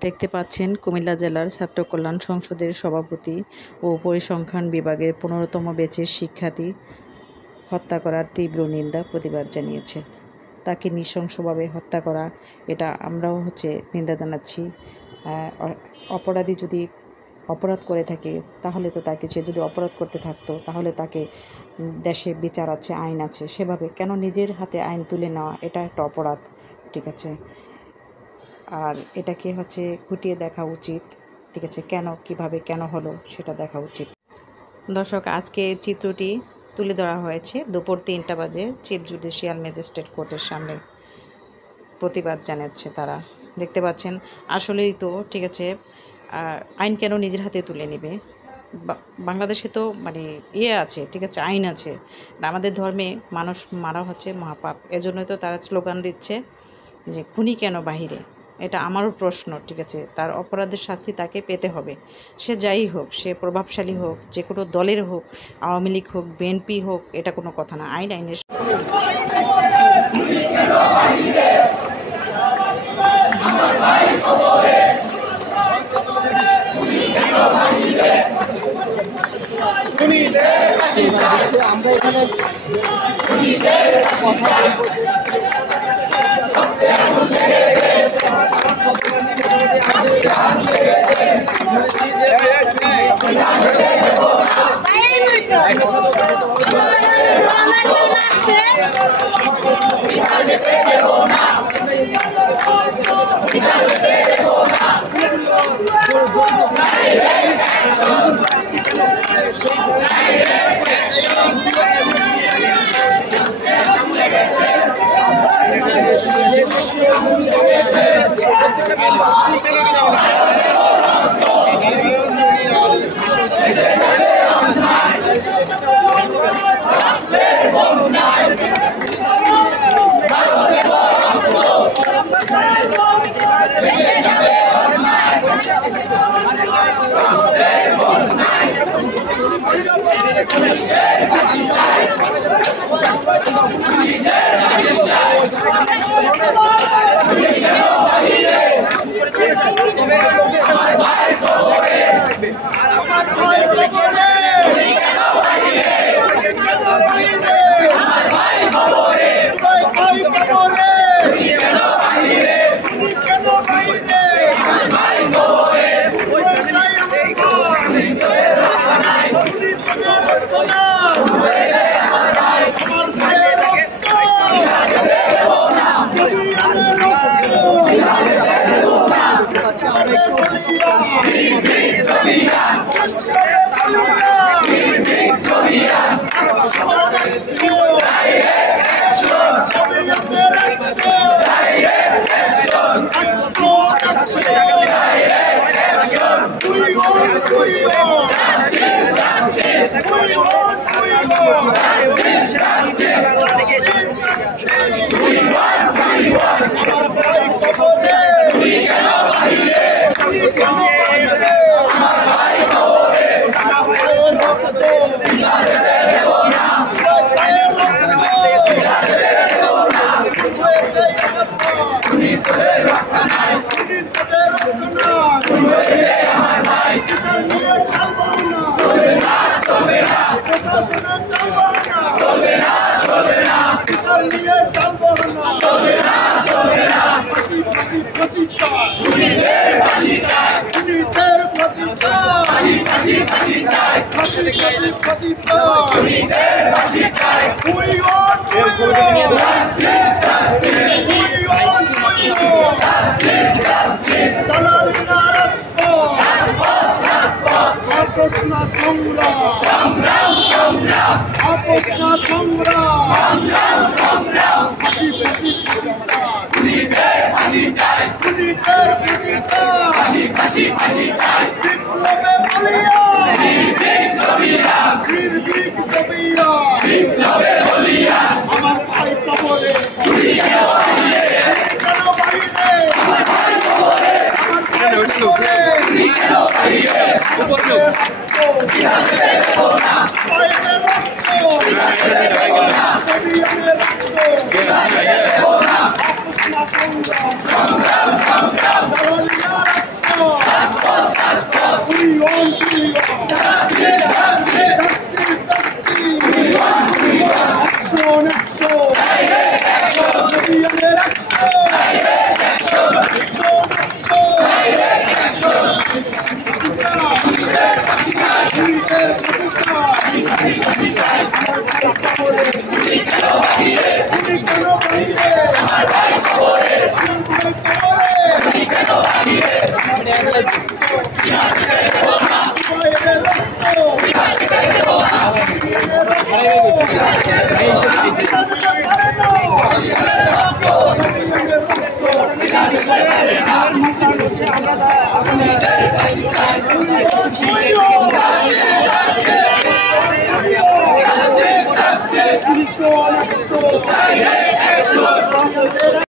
দেখতে পাচ্ছেন কুমিল্লা জেলার ছাত্র কল্যাণ সংসদের সভাপতি ও পরিসংখ্যান বিভাগের 15তম ব্যাচের শিক্ষার্থী হত্যা করার তীব্র নিন্দা প্রতিবাদ জানিয়েছে। তাকে নৃশংসভাবে হত্যা করা, এটা আমরাও নিন্দা জানাচ্ছি। অপরাধী যদি অপরাধ করে থাকে তাহলে তো তাকে, সে যদি অপরাধ করতে থাকতো তাহলে তাকে দেশে বিচার আছে, আইন আছে, সেভাবে কেন নিজের হাতে আইন তুলে নেওয়া, এটা একটা অপরাধ। ঠিক আছে, আর এটাকে খুঁটিয়ে দেখা উচিত। ঠিক আছে, কিভাবে কেন হলো সেটা দেখা উচিত। দর্শক, আজকে চিত্রটি তুলে ধরা হয়েছে দুপুর 3টা বাজে চিফ জুডিশিয়াল ম্যাজিস্ট্রেট কোর্টের সামনে। প্রতিবাদ জানাচ্ছে তারা। দেখতে পাচ্ছেন, আসলেই তো ঠিক আছে, আইন কেন নিজের হাতে তুলে নেবে? বাংলাদেশে তো আছে, ঠিক আছে, আইন আছে। আমাদের ধর্মে মানুষ মারা মহাপাপ, এজন্যই তো তারা স্লোগান দিচ্ছে যে খুনি কেন বাহিরে। এটা আমারও প্রশ্ন। ঠিক আছে, তার অপরাধের শাস্তি তাকে পেতে হবে। সে যাই হোক, সে প্রভাবশালী হোক, যে কোনো দলের হোক, আওয়ামী লীগ হোক, বিএনপি হোক, এটা কোনো কথা না। আইনের আমরা এখানে আমার ভাই কবরে সংগ্রাম